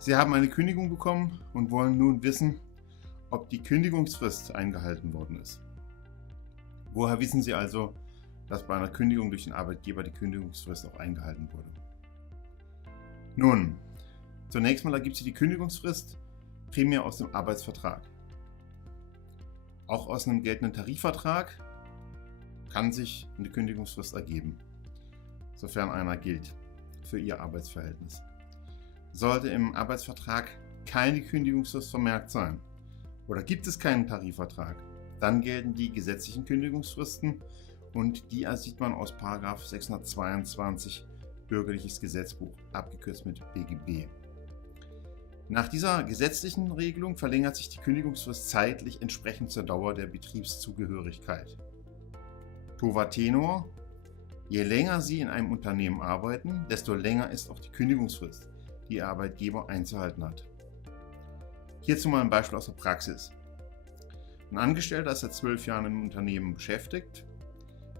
Sie haben eine Kündigung bekommen und wollen nun wissen, ob die Kündigungsfrist eingehalten worden ist. Woher wissen Sie also, dass bei einer Kündigung durch den Arbeitgeber die Kündigungsfrist auch eingehalten wurde? Nun, zunächst mal ergibt sich die Kündigungsfrist primär aus dem Arbeitsvertrag. Auch aus einem geltenden Tarifvertrag kann sich eine Kündigungsfrist ergeben, sofern einer gilt für Ihr Arbeitsverhältnis. Sollte im Arbeitsvertrag keine Kündigungsfrist vermerkt sein oder gibt es keinen Tarifvertrag, dann gelten die gesetzlichen Kündigungsfristen und die ersieht man aus § 622 Bürgerliches Gesetzbuch, abgekürzt mit BGB. Nach dieser gesetzlichen Regelung verlängert sich die Kündigungsfrist zeitlich entsprechend zur Dauer der Betriebszugehörigkeit. Tova tenor: Je länger Sie in einem Unternehmen arbeiten, desto länger ist auch die Kündigungsfrist, die Ihr Arbeitgeber einzuhalten hat. Hierzu mal ein Beispiel aus der Praxis. Ein Angestellter ist seit 12 Jahren im Unternehmen beschäftigt.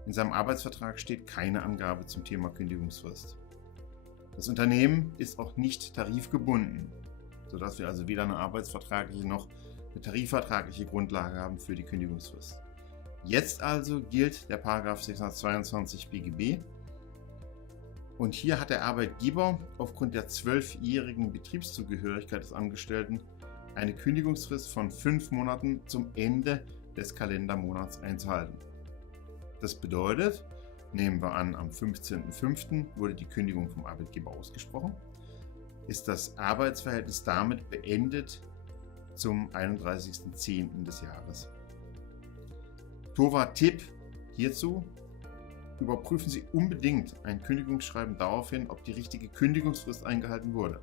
In seinem Arbeitsvertrag steht keine Angabe zum Thema Kündigungsfrist. Das Unternehmen ist auch nicht tarifgebunden, sodass wir also weder eine arbeitsvertragliche noch eine tarifvertragliche Grundlage haben für die Kündigungsfrist. Jetzt also gilt der § 622 BGB und hier hat der Arbeitgeber aufgrund der 12-jährigen Betriebszugehörigkeit des Angestellten eine Kündigungsfrist von 5 Monaten zum Ende des Kalendermonats einzuhalten. Das bedeutet, nehmen wir an, am 15.05. wurde die Kündigung vom Arbeitgeber ausgesprochen, ist das Arbeitsverhältnis damit beendet zum 31.10. des Jahres. Tova-Tipp hierzu: Überprüfen Sie unbedingt ein Kündigungsschreiben darauf hin, ob die richtige Kündigungsfrist eingehalten wurde.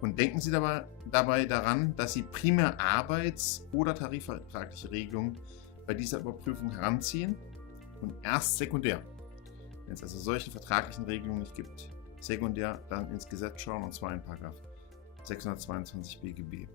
Und denken Sie dabei daran, dass Sie primär arbeits- oder tarifvertragliche Regelungen bei dieser Überprüfung heranziehen und erst sekundär, wenn es also solche vertraglichen Regelungen nicht gibt, sekundär dann ins Gesetz schauen, und zwar in § 622 BGB.